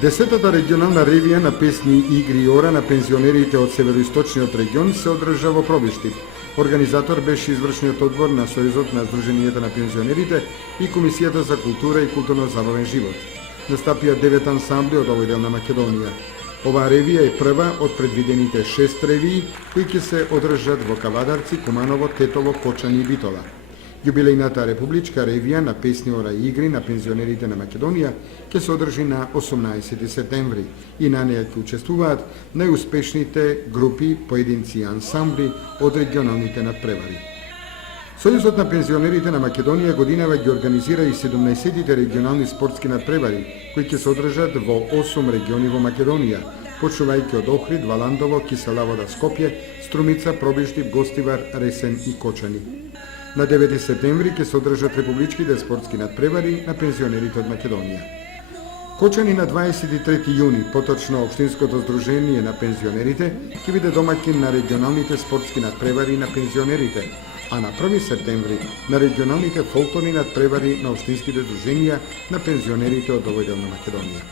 Десетата регионална ревија на песни, игри и ора на пензионерите од североисточниот регион се одржа во Пробиштип. Организатор беше извршниот одбор на Сојузот на Сдруженијата на пензионерите и Комисијата за култура и културно-забавен живот. Настапија 9 ансамбли од овој дел на Македонија. Оваа ревија е прва од предвидените 6 ревии кои ќе се одржат во Кавадарци, Куманово, Тетово, Кочани и Битола. Јубилејната републичка ревија на песни, ора и игри на пензионерите на Македонија ќе се одржи на 18 септември и на неја ќе учествуваат најуспешните групи, поединци и ансамбли од регионалните надпревари. Сојузот на пензионерите на Македонија годинава ги организира и 17-тите регионални спортски надпревари, кои ќе се одржат во 8 региони во Македонија, почнувајќи од Охрид, Валандово, Кисела Вода, Скопје, Струмица, Пробиштип, Гостивар, Ресен и Кочани. На 9 септември ќе се одржат републичките спортски надпревари на пензионерите од Македонија. Кочани на 23 јуни, поточно Општинското здружение на пензионерите, ќе биде домаќин на регионалните спортски надпревари на пензионерите, а на 1 септември на регионалните фолклорни надпревари на Општинските здруженија на пензионерите од овој дел на Македонија.